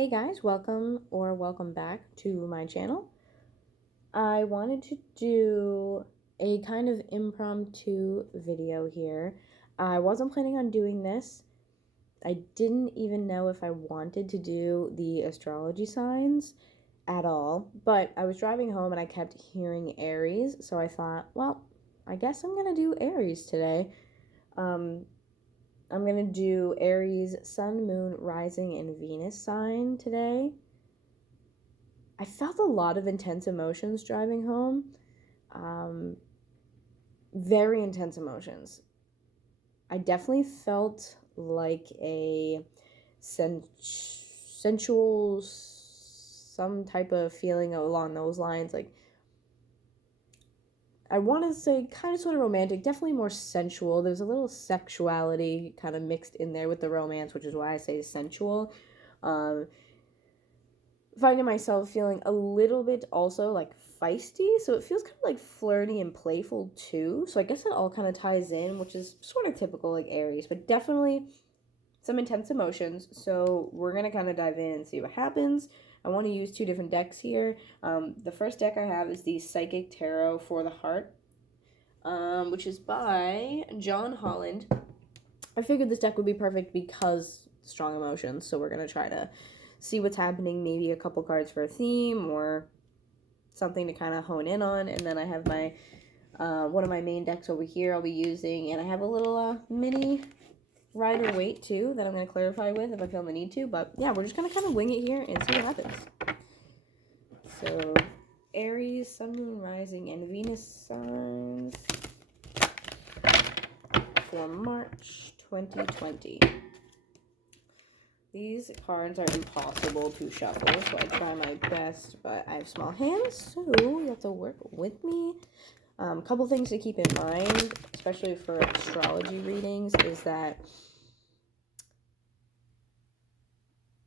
Hey guys, welcome back to my channel. I wanted to do a kind of impromptu video here. I wasn't planning on doing this. I didn't even know if I wanted to do the astrology signs at all, but I was driving home and I kept hearing Aries, so I thought, well, I guess I'm gonna do Aries today. I'm going to do Aries, Sun, Moon, Rising, and Venus sign today. I felt a lot of intense emotions driving home. Very intense emotions. I definitely felt like a sensual, some type of feeling along those lines. Like, I want to say kind of sort of romantic, definitely more sensual. There's a little sexuality kind of mixed in there with the romance, which is why I say sensual. Finding myself feeling a little bit also like feisty, so it feels kind of like flirty and playful too. So I guess it all kind of ties in, which is sort of typical like Aries, but definitely some intense emotions. So we're gonna kind of dive in and see what happens. I want to use two different decks here. The first deck I have is the Psychic Tarot for the Heart, which is by John Holland. I figured this deck would be perfect because strong emotions, so we're going to try to see what's happening, maybe a couple cards for a theme or something to kind of hone in on. And then I have my one of my main decks over here I'll be using, and I have a little mini Rider-Waite too that I'm going to clarify with if I feel the need to. But yeah, we're just going to kind of wing it here and see what happens. So Aries, Sun, Moon, Rising, and Venus signs for March 2020. These cards are impossible to shuffle, so I try my best, but I have small hands, so you have to work with me. A couple things to keep in mind, especially for astrology readings, is that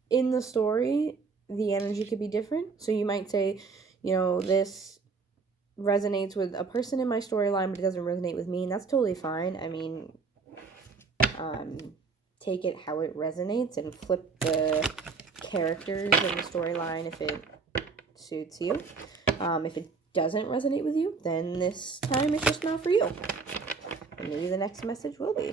in the story, the energy could be different. So you might say, this resonates with a person in my storyline, but it doesn't resonate with me, and that's totally fine. I mean, take it how it resonates and flip the characters in the storyline if it suits you. If it doesn't resonate with you, then this time it's just not for you. And maybe the next message will be.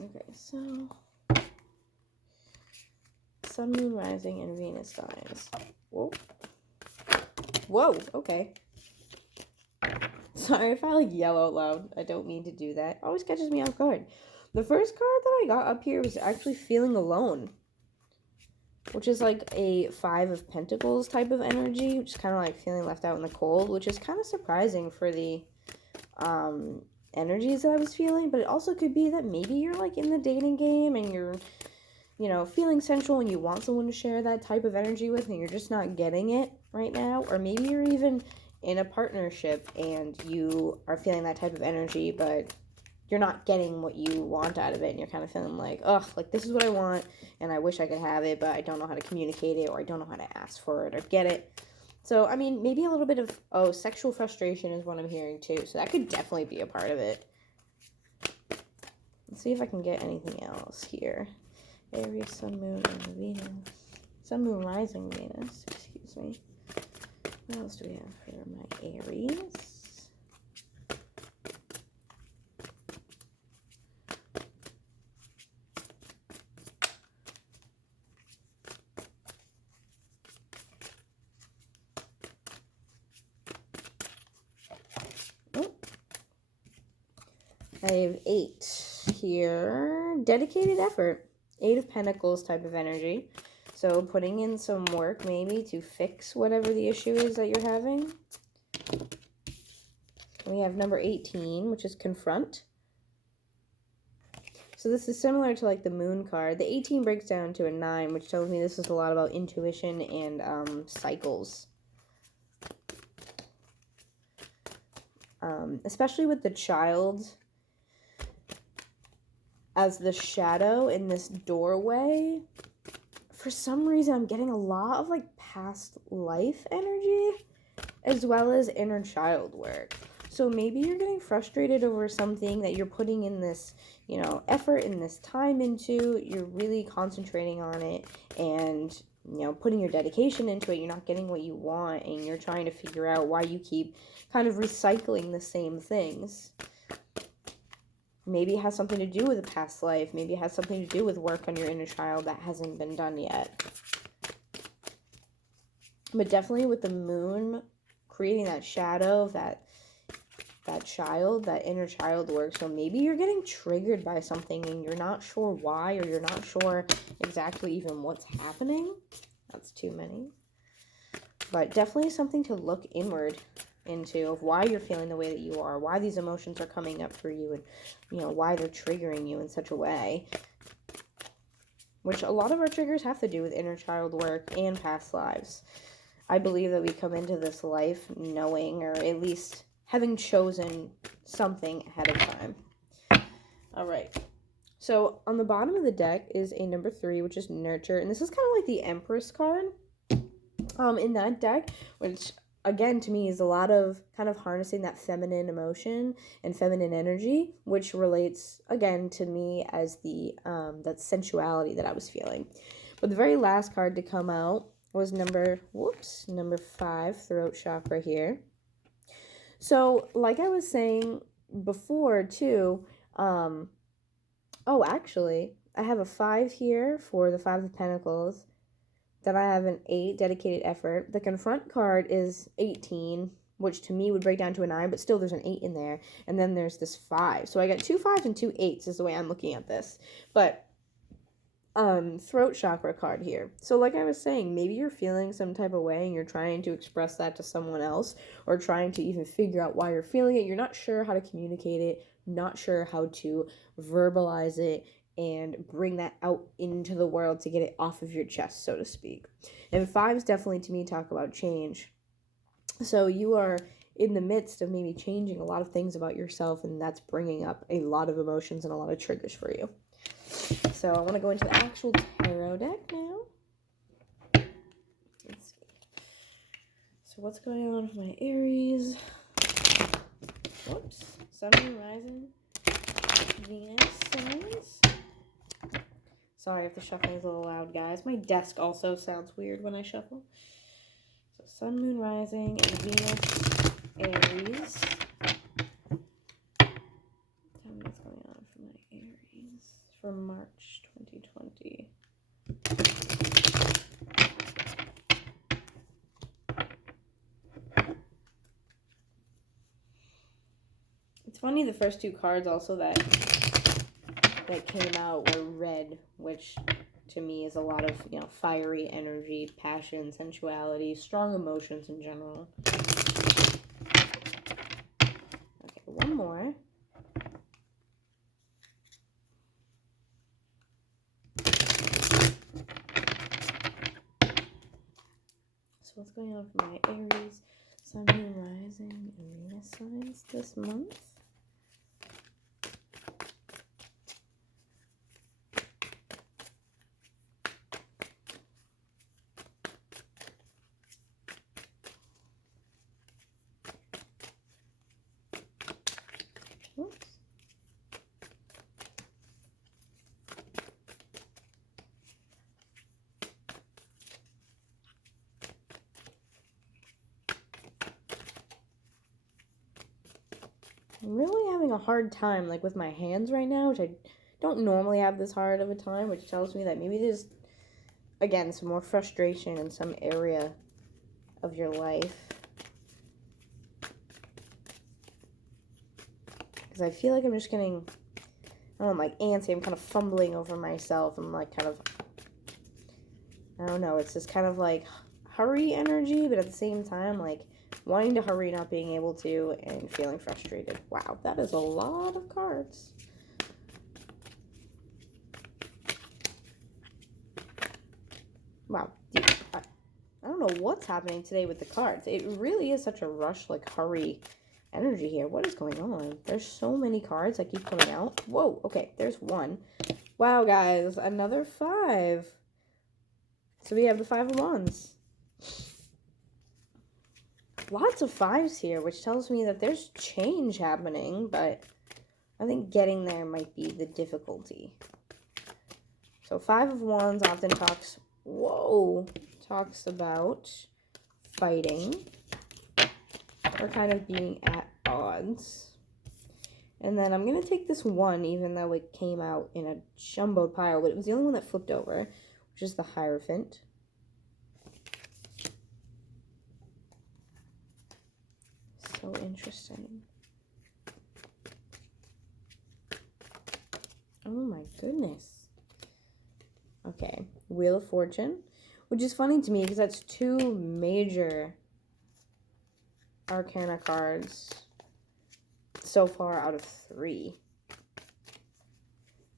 Okay, so Sun, Moon, Rising, and Venus signs. Whoa, okay. Sorry if I yell out loud. I don't mean to do that. Always catches me off guard. The first card that I got up here was actually feeling alone, which is like a 5 of Pentacles type of energy, which is kind of like feeling left out in the cold, which is kind of surprising for the energies that I was feeling. But it also could be that maybe you're like in the dating game and you're, feeling sensual and you want someone to share that type of energy with and you're just not getting it right now. Or maybe you're even in a partnership and you are feeling that type of energy, but you're not getting what you want out of it, and you're kind of feeling like, ugh, like this is what I want, and I wish I could have it, but I don't know how to communicate it, or I don't know how to ask for it, or get it. So, I mean, maybe a little bit of, sexual frustration is what I'm hearing, too, so that could definitely be a part of it. Let's see if I can get anything else here. Aries, Sun, Moon, and Venus. Sun, Moon, Rising, Venus, excuse me. What else do we have for my Aries? I have 8 here. Dedicated effort. 8 of Pentacles type of energy. So putting in some work maybe to fix whatever the issue is that you're having. We have number 18, which is Confront. So this is similar to like the Moon card. The 18 breaks down to a 9, which tells me this is a lot about intuition and cycles. Especially with the child as the shadow in this doorway. For some reason, I'm getting a lot of like past life energy as well as inner child work. So maybe you're getting frustrated over something that you're putting in this, effort and this time into. You're really concentrating on it and, putting your dedication into it. You're not getting what you want and you're trying to figure out why you keep kind of recycling the same things. Maybe it has something to do with a past life. Maybe it has something to do with work on your inner child that hasn't been done yet. But definitely with the moon creating that shadow of that child, that inner child work. So maybe you're getting triggered by something and you're not sure why, or you're not sure exactly even what's happening. That's too many. But definitely something to look inward into of why you're feeling the way that you are, why these emotions are coming up for you, and why they're triggering you in such a way. Which a lot of our triggers have to do with inner child work and past lives. I believe that we come into this life knowing, or at least having chosen something ahead of time. All right. So on the bottom of the deck is a number 3, which is nurture. And this is kind of like the Empress card in that deck, which again to me is a lot of kind of harnessing that feminine emotion and feminine energy, which relates again to me as the that sensuality that I was feeling. But the very last card to come out was number 5, throat chakra here. So like I was saying before too, actually I have a 5 here for the 5 of Pentacles. Then I have an 8, dedicated effort. The confront card is 18, which to me would break down to a 9, but still there's an 8 in there. And then there's this 5. So I got 2 5s and 2 8s is the way I'm looking at this. But throat chakra card here. So like I was saying, maybe you're feeling some type of way and you're trying to express that to someone else, or trying to even figure out why you're feeling it. You're not sure how to communicate it, not sure how to verbalize it and bring that out into the world to get it off of your chest, so to speak. And 5s definitely to me talk about change. So you are in the midst of maybe changing a lot of things about yourself, and that's bringing up a lot of emotions and a lot of triggers for you. So I want to go into the actual tarot deck now. Let's see. So what's going on for my Aries? Whoops. Sun, Moon, Rising, Venus signs. Sorry if the shuffling is a little loud, guys. My desk also sounds weird when I shuffle. So Sun, Moon, Rising, and Venus, Aries. Tell me what's going on for my Aries for March 2020. It's funny, the first 2 cards also that came out were red, which to me is a lot of, fiery energy, passion, sensuality, strong emotions in general. Okay, one more. So what's going on for my Aries, Sun, Moon, Rising, and Venus signs this month? Oops. I'm really having a hard time, with my hands right now, which I don't normally have this hard of a time, which tells me that maybe there's, again, some more frustration in some area of your life. Because I feel like I'm just getting, I don't know, antsy. I'm kind of fumbling over myself. I'm I don't know, it's just kind of hurry energy, but at the same time, wanting to hurry, not being able to, and feeling frustrated. Wow, that is a lot of cards. Wow. I don't know what's happening today with the cards. It really is such a rush, hurry energy here. What is going on? There's so many cards that keep coming out. Whoa, okay, there's one. Wow, guys, another 5. So we have the 5 of Wands. lots of fives here, which tells me that there's change happening, but I think getting there might be the difficulty. So Five of Wands often talks about fighting or kind of being at odds. And then I'm going to take this one, even though it came out in a jumbled pile, but it was the only one that flipped over, which is the Hierophant. So interesting. Oh my goodness. Okay, Wheel of Fortune, which is funny to me because that's two major Arcana cards so far out of 3.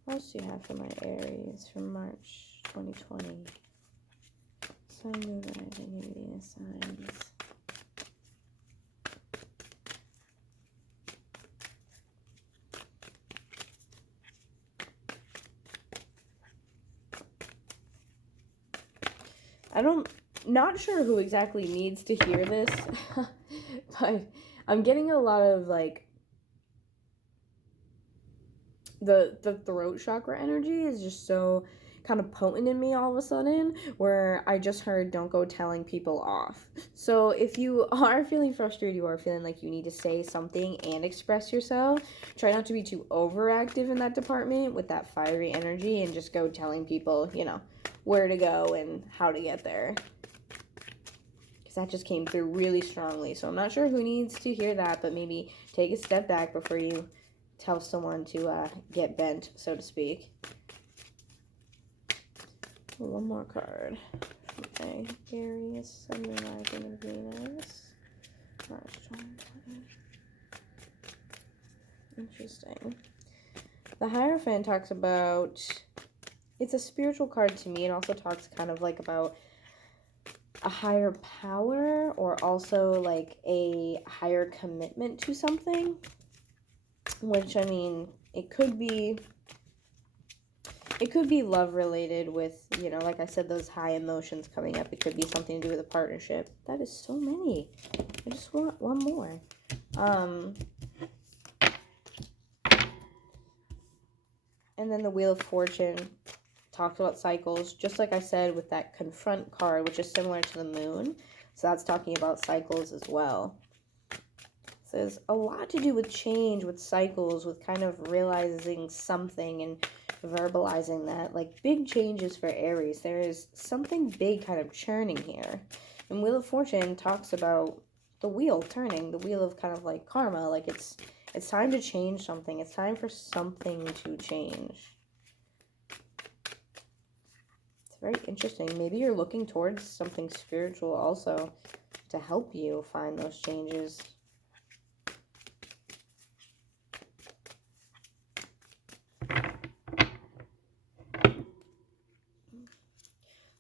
What else do you have for my Aries from March 2020? Sun, Moon, Rising, and Venus signs. Not sure who exactly needs to hear this, but I'm getting a lot of, like, the throat chakra energy is just so kind of potent in me all of a sudden, where I just heard don't go telling people off. So if you are feeling frustrated, you are feeling like you need to say something and express yourself, try not to be too overactive in that department with that fiery energy and just go telling people, you know, where to go and how to get there. Because that just came through really strongly. So I'm not sure who needs to hear that, but maybe take a step back before you tell someone to get bent, so to speak. One more card from my Aries, Sun, Moon, Rising, and Venus. March 2020. Interesting. The Hierophant talks about, it's a spiritual card to me. It also talks kind of like about a higher power, or also like a higher commitment to something, which, I mean, it could be love related with, you know, like I said, those high emotions coming up. It could be something to do with a partnership. That is so many. I just want one more. And then the Wheel of Fortune talks about cycles, just like I said with that Confront card, which is similar to the Moon. So that's talking about cycles as well. So there's a lot to do with change, with cycles, with kind of realizing something and verbalizing that. Like big changes for Aries. There is something big kind of churning here. And Wheel of Fortune talks about the wheel turning, the wheel of kind of like karma. Like it's time to change something. It's time for something to change. It's very interesting. Maybe you're looking towards something spiritual also to help you find those changes.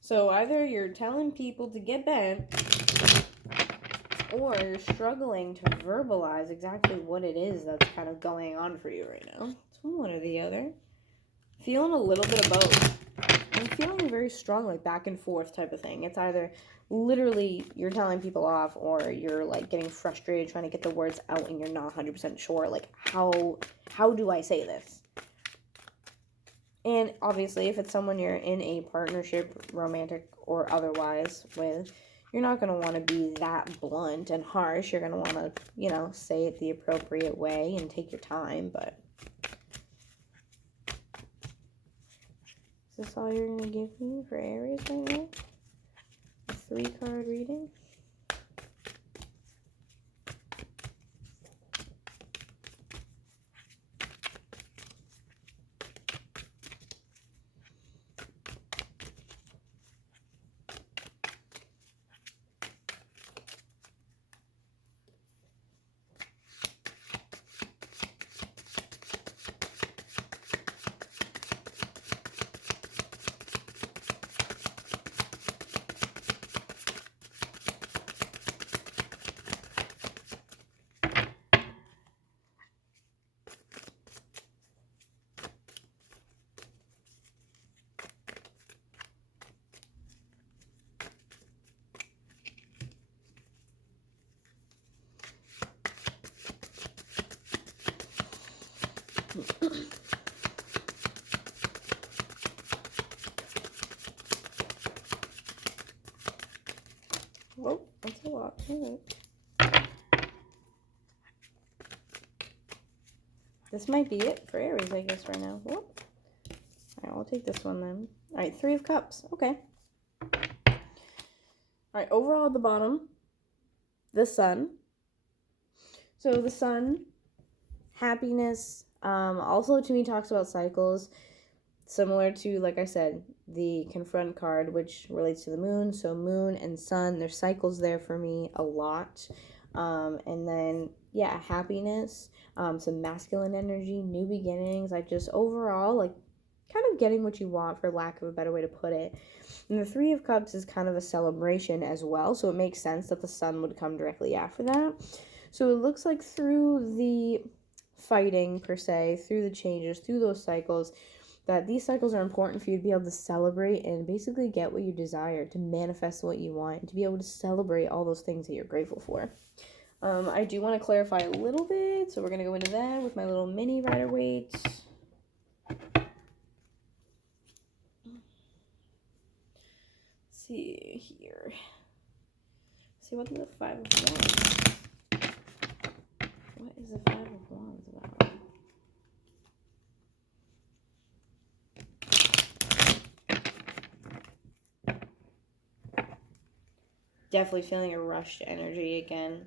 So either you're telling people to get bent, or you're struggling to verbalize exactly what it is that's kind of going on for you right now. It's one or the other. Feeling a little bit of both. I'm feeling very strong, like back and forth type of thing. It's either literally you're telling people off, or you're like getting frustrated trying to get the words out and you're not 100% sure, like how do I say this? And obviously, if it's someone you're in a partnership, romantic or otherwise, with, you're not going to want to be that blunt and harsh. You're going to want to, you know, say it the appropriate way and take your time. But is this all you're going to give me for Aries right now? A 3-card reading? Oh, that's a lot. This might be it for Aries, I guess, right now. All right, I'll take this one then. All right, 3 of Cups. Okay. All right, overall at the bottom, the Sun. So the Sun, happiness, also to me talks about cycles, similar to, like I said, the Confront card, which relates to the Moon. So Moon and Sun, there's cycles there for me a lot. And then, yeah, happiness, some masculine energy, new beginnings, like just overall, like kind of getting what you want, for lack of a better way to put it. And the 3 of Cups is kind of a celebration as well, so it makes sense that the Sun would come directly after that. So it looks like through the fighting, per se, through the changes, through those cycles, that these cycles are important for you to be able to celebrate and basically get what you desire, to manifest what you want, and to be able to celebrate all those things that you're grateful for. I do want to clarify a little bit, so we're going to go into that with my little mini Rider-Waite. See here. See, what is the 5 of Wands? What is the 5 of Wands about? Definitely feeling a rushed energy again.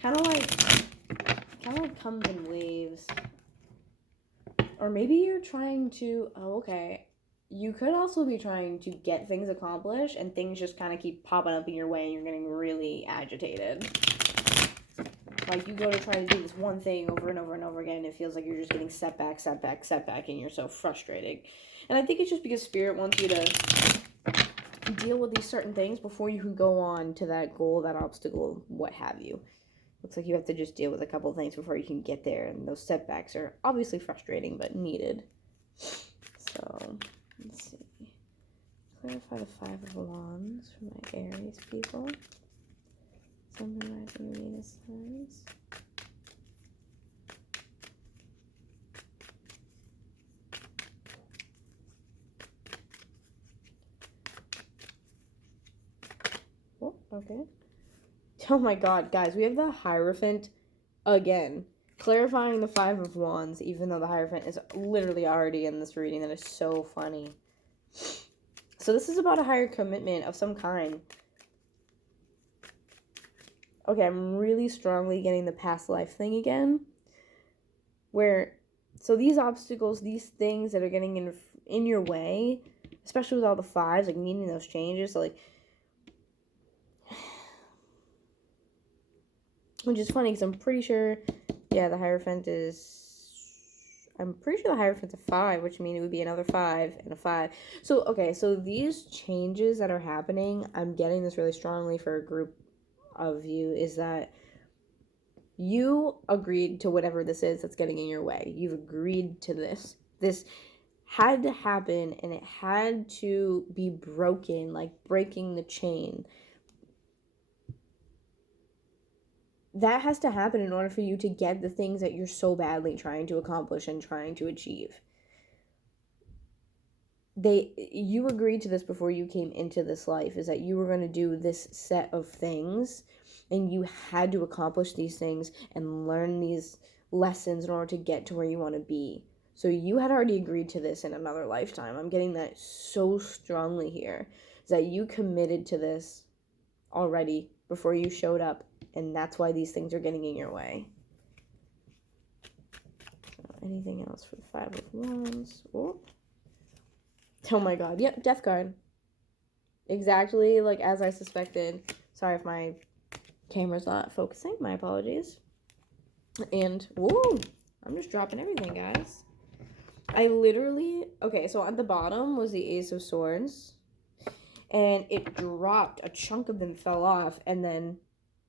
Kind of like comes in waves. Or maybe you're trying to, you could also be trying to get things accomplished and things just kind of keep popping up in your way and you're getting really agitated. Like you go to try to do this one thing over and over and over again and it feels like you're just getting setback and you're so frustrated. And I think it's just because Spirit wants you to deal with these certain things before you can go on to that goal, that obstacle, what have you. Looks like you have to just deal with a couple things before you can get there, and those setbacks are obviously frustrating but needed. So, let's see. Clarify the 5 of Wands for my Aries people. Something rising in Venus signs. Oh, okay. Oh my god, guys, we have the Hierophant again. Clarifying the 5 of Wands, even though the Hierophant is literally already in this reading. That is so funny. So this is about a higher commitment of some kind. Okay, I'm really strongly getting the past life thing again. So these obstacles, these things that are getting in your way, especially with all the 5s, like needing those changes, so like, which is funny because I'm pretty sure, yeah, the Hierophant I'm pretty sure the Hierophant's a 5, which means it would be another 5 and a 5. So, okay, so these changes that are happening, I'm getting this really strongly for a group of you, is that you agreed to whatever this is that's getting in your way. You've agreed to this. This had to happen, and it had to be broken, like breaking the chain. That has to happen in order for you to get the things that you're so badly trying to accomplish and trying to achieve. You agreed to this before you came into this life, is that you were going to do this set of things and you had to accomplish these things and learn these lessons in order to get to where you want to be. So you had already agreed to this in another lifetime. I'm getting that so strongly here, is that you committed to this already before you showed up, and that's why these things are getting in your way. So anything else for the 5 of Wands? Oh my god, yep, Death card. Exactly like as I suspected. Sorry if my camera's not focusing, my apologies. And, whoa, I'm just dropping everything, guys. Okay, so at the bottom was the Ace of Swords. And it dropped, a chunk of them fell off, and then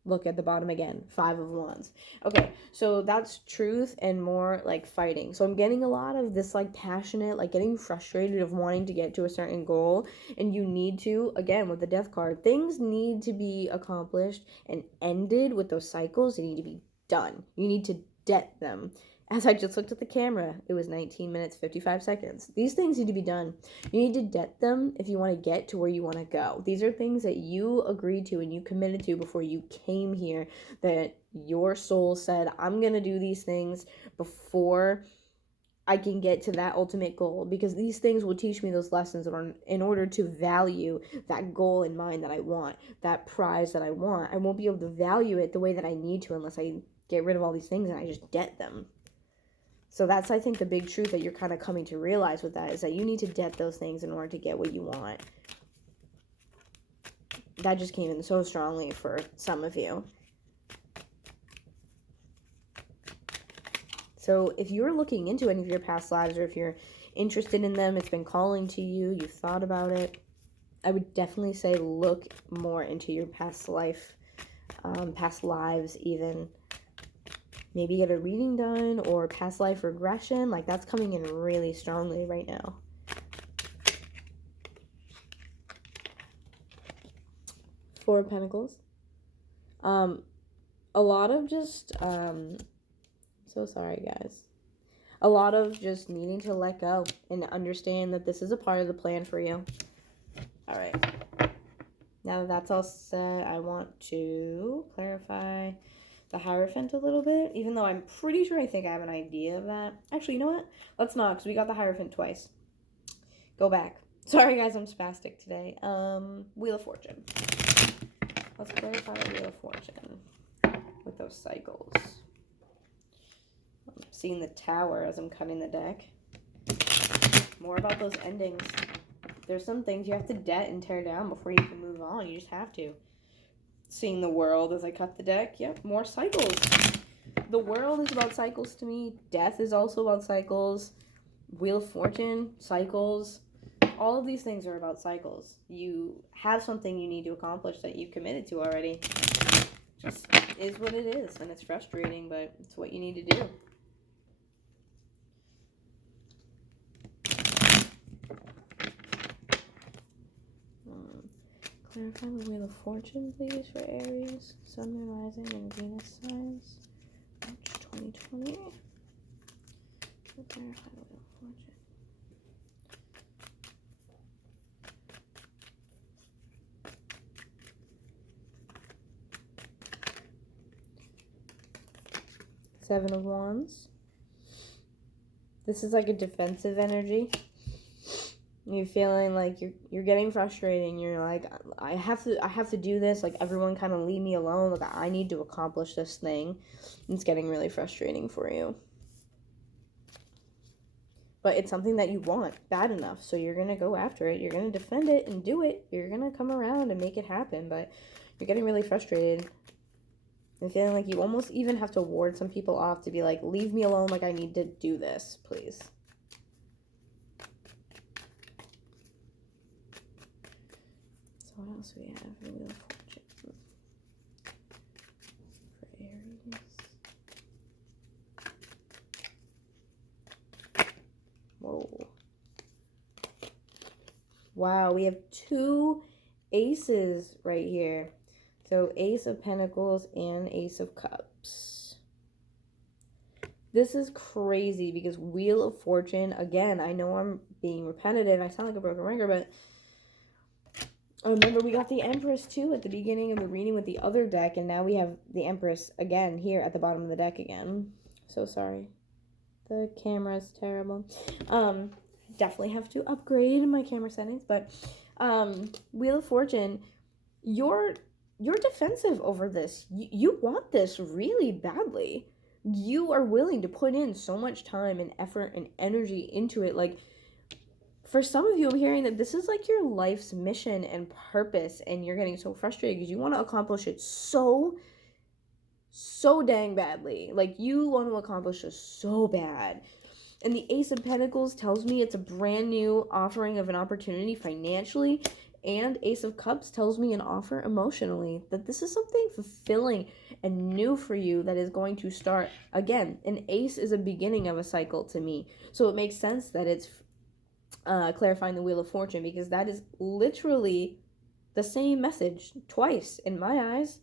look at the bottom again, 5 of Wands. Okay, so that's truth and more like fighting. So I'm getting a lot of this like passionate, like getting frustrated of wanting to get to a certain goal, and you need to, again with the Death card, things need to be accomplished and ended with those cycles. They need to be done. You need to debt them As I just looked at the camera, it was 19 minutes, 55 seconds. These things need to be done. You need to debt them if you want to get to where you want to go. These are things that you agreed to and you committed to before you came here, that your soul said, I'm going to do these things before I can get to that ultimate goal, because these things will teach me those lessons in order to value that goal in mind that I want, that prize that I want. I won't be able to value it the way that I need to unless I get rid of all these things and I just debt them. So that's, I think, the big truth that you're kind of coming to realize with that, is that you need to debt those things in order to get what you want. That just came in so strongly for some of you. So if you're looking into any of your past lives, or if you're interested in them, it's been calling to you, you've thought about it, I would definitely say look more into your past life, past lives even. Maybe get a reading done, or past life regression. Like, that's coming in really strongly right now. Four of Pentacles. A lot of just, so sorry guys. A lot of just needing to let go and understand that this is a part of the plan for you. All right. Now that that's all said, I want to clarify the Hierophant a little bit, even though I'm pretty sure I think I have an idea of that. Actually, you know what? Let's not, because we got the Hierophant twice. Go back. Sorry, guys, I'm spastic today. Wheel of Fortune. Let's clarify the Wheel of Fortune with those cycles. I'm seeing the Tower as I'm cutting the deck. More about those endings. There's some things you have to debt and tear down before you can move on. You just have to. Seeing the World as I cut the deck. Yep, more cycles. The World is about cycles to me. Death is also about cycles. Wheel of Fortune, cycles. All of these things are about cycles. You have something you need to accomplish that you've committed to already. Just is what it is, and it's frustrating, but it's what you need to do. Clarify the Wheel of Fortune, please, for Aries, Sun, Moon, Rising, and Venus signs. March 2020. Clarify the Wheel of Fortune. Seven of Wands. This is like a defensive energy. You're feeling like you're getting frustrated, and you're like, I have to do this, like everyone kind of leave me alone, like I need to accomplish this thing. It's getting really frustrating for you. But it's something that you want bad enough, so you're going to go after it. You're going to defend it and do it. You're going to come around and make it happen, but you're getting really frustrated. I'm feeling like you almost even have to ward some people off to be like, leave me alone, like I need to do this, please. What else do we have for Wheel of Fortune? For Aries. Whoa. Wow, we have two aces right here. So Ace of Pentacles and Ace of Cups. This is crazy because Wheel of Fortune, again, I know I'm being repetitive. I sound like a broken record, but remember, we got the Empress, too, at the beginning of the reading with the other deck, and now we have the Empress again here at the bottom of the deck again. So sorry. The camera's terrible. Definitely have to upgrade my camera settings, but Wheel of Fortune, you're defensive over this. You want this really badly. You are willing to put in so much time and effort and energy into it, like, for some of you, I'm hearing that this is like your life's mission and purpose, and you're getting so frustrated because you want to accomplish it so dang badly. Like, you want to accomplish this so bad. And the Ace of Pentacles tells me it's a brand new offering of an opportunity financially, and Ace of Cups tells me an offer emotionally, that this is something fulfilling and new for you that is going to start. Again, an ace is a beginning of a cycle to me, so it makes sense that it's clarifying the Wheel of Fortune, because that is literally the same message twice in my eyes.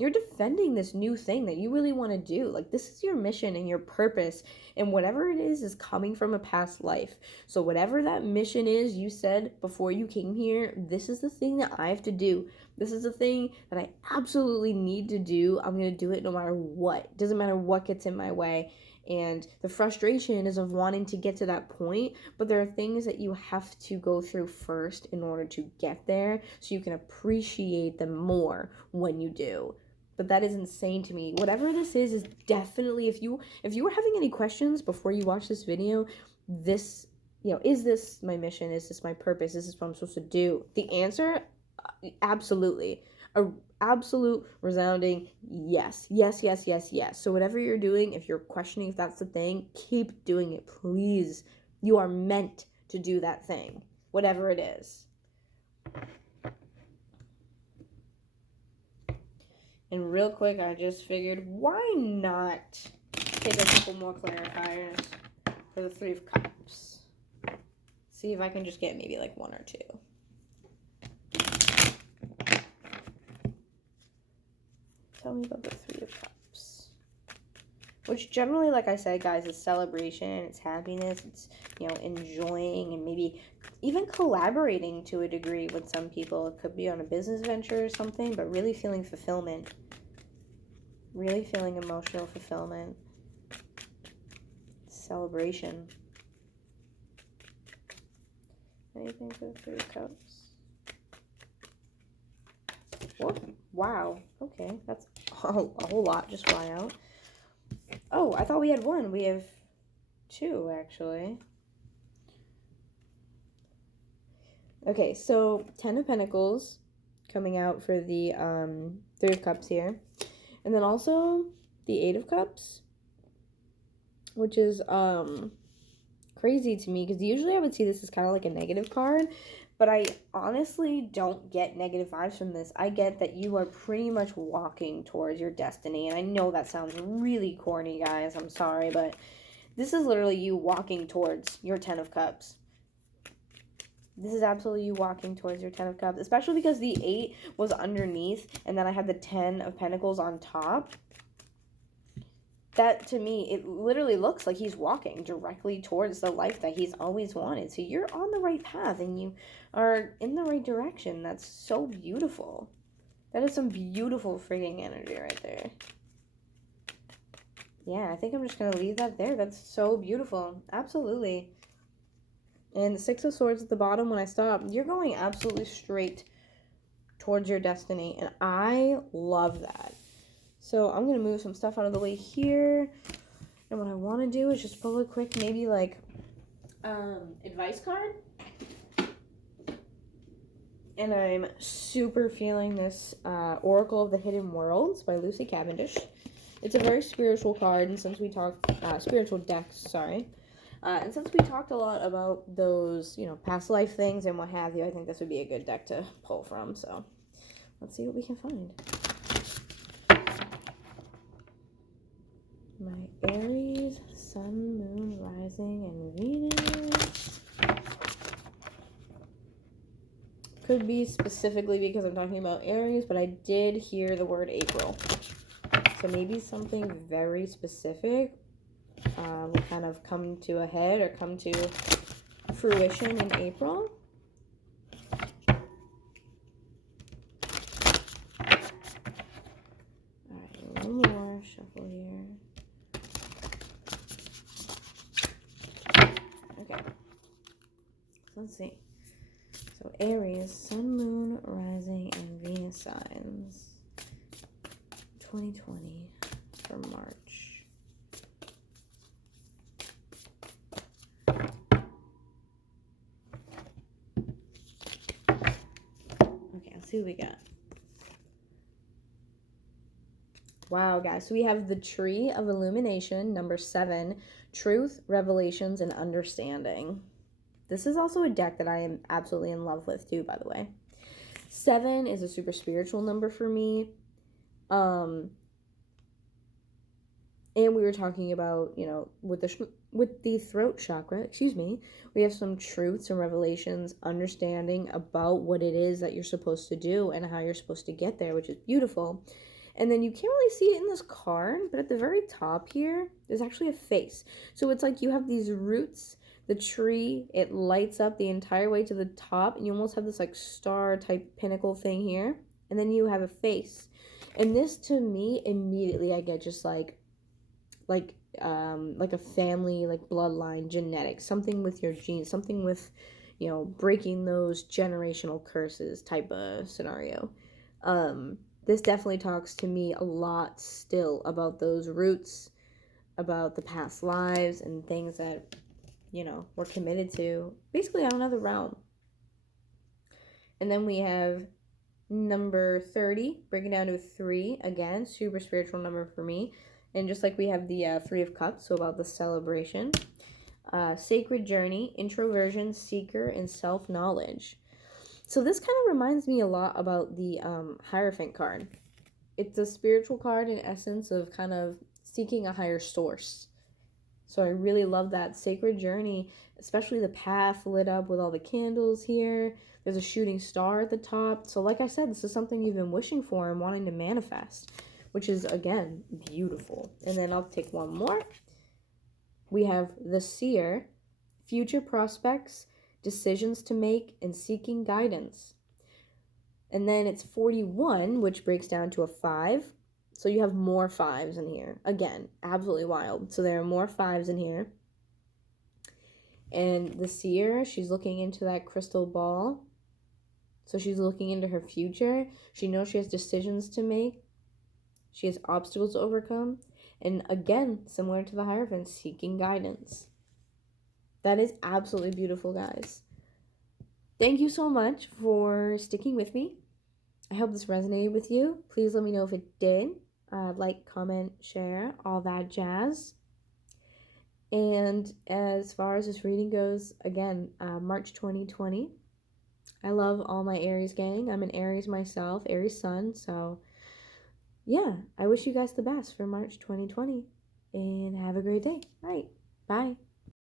you're defending this new thing that you really want to do. Like, this is your mission and your purpose, and whatever it is coming from a past life. So whatever that mission is, you said before you came here, this is the thing that I have to do. This is the thing that I absolutely need to do. I'm going to do it no matter what. Doesn't matter what gets in my way. And the frustration is of wanting to get to that point, but there are things that you have to go through first in order to get there, so you can appreciate them more when you do. But that is insane to me. Whatever this is definitely, if you were having any questions before you watch this video, this, is this my mission? Is this my purpose? Is this what I'm supposed to do? The answer, absolutely. A absolute resounding yes. Yes, yes, yes, yes. So whatever you're doing, if you're questioning if that's the thing, keep doing it, please. You are meant to do that thing, whatever it is. And real quick, I just figured, why not take a couple more clarifiers for the Three of Cups? See if I can just get maybe like one or two. Tell me about the Three of Cups. Which generally, like I said, guys, is celebration, it's happiness, it's, enjoying and maybe even collaborating to a degree with some people. It could be on a business venture or something, but really feeling fulfillment. Really feeling emotional fulfillment. Celebration. Anything for the Three of Cups? Whoa. Wow. Okay, that's a whole lot just fly out. Oh, I thought we had one. We have two, actually. Okay, so 10 of Pentacles coming out for the Three of Cups here. And then also the Eight of Cups, which is crazy to me, because usually I would see this as kind of like a negative card, but I honestly don't get negative vibes from this. I get that you are pretty much walking towards your destiny, and I know that sounds really corny, guys. I'm sorry, but this is literally you walking towards your 10 of Cups. This is absolutely you walking towards your 10 of Cups, especially because the 8 was underneath, and then I had the 10 of Pentacles on top. That, to me, it literally looks like he's walking directly towards the life that he's always wanted. So you're on the right path, and you are in the right direction. That's so beautiful. That is some beautiful freaking energy right there. Yeah, I think I'm just going to leave that there. That's so beautiful. Absolutely. And the Six of Swords at the bottom, when I stop, you're going absolutely straight towards your destiny. And I love that. So I'm going to move some stuff out of the way here. And what I want to do is just pull a quick, maybe like, advice card. And I'm super feeling this Oracle of the Hidden Worlds by Lucy Cavendish. It's a very spiritual card, and since we talked, spiritual decks, sorry. And since we talked a lot about those, past life things and what have you, I think this would be a good deck to pull from. So let's see what we can find. My Aries, Sun, Moon, Rising, and Venus. Could be specifically because I'm talking about Aries, but I did hear the word April. So maybe something very specific will kind of come to a head or come to fruition in April. Alright, one more shuffle here. Okay, so let's see. So Aries, Sun, Moon, Rising, and Venus signs. 2020 for March. Okay, let's see what we got. Wow, guys. So we have the Tree of Illumination, number 7, Truth, Revelations, and Understanding. This is also a deck that I am absolutely in love with too, by the way. 7 is a super spiritual number for me. And we were talking about, with the throat chakra, we have some truths and revelations, understanding about what it is that you're supposed to do and how you're supposed to get there, which is beautiful. And then you can't really see it in this card, but at the very top here, there's actually a face. So it's like you have these roots, the tree, it lights up the entire way to the top, and you almost have this like star type pinnacle thing here. And then you have a face. And this to me, immediately I get just like a family, like bloodline, genetics, something with your genes, something with, breaking those generational curses type of scenario. This definitely talks to me a lot still about those roots, about the past lives and things that, we're committed to basically on another realm. And then we have number 30, breaking down to a 3 again, super spiritual number for me. And just like we have the 3 of Cups, so about the celebration. Sacred journey, introversion, seeker, and self-knowledge. So this kind of reminds me a lot about the Hierophant card. It's a spiritual card in essence of kind of seeking a higher source. So I really love that sacred journey, especially the path lit up with all the candles here. There's a shooting star at the top. So like I said, this is something you've been wishing for and wanting to manifest, which is, again, beautiful. And then I'll take one more. We have the Seer, future prospects, decisions to make, and seeking guidance. And then it's 41, which breaks down to a 5. So you have more 5s in here. Again, absolutely wild. So there are more 5s in here. And the Seer, she's looking into that crystal ball. So she's looking into her future. She knows she has decisions to make. She has obstacles to overcome. And again, similar to the Hierophant, seeking guidance. That is absolutely beautiful, guys. Thank you so much for sticking with me. I hope this resonated with you. Please let me know if it did. Like, comment, share, all that jazz. And as far as this reading goes, again, March 2020. I love all my Aries gang. I'm an Aries myself, Aries sun. So, yeah, I wish you guys the best for March 2020. And have a great day. All right. Bye.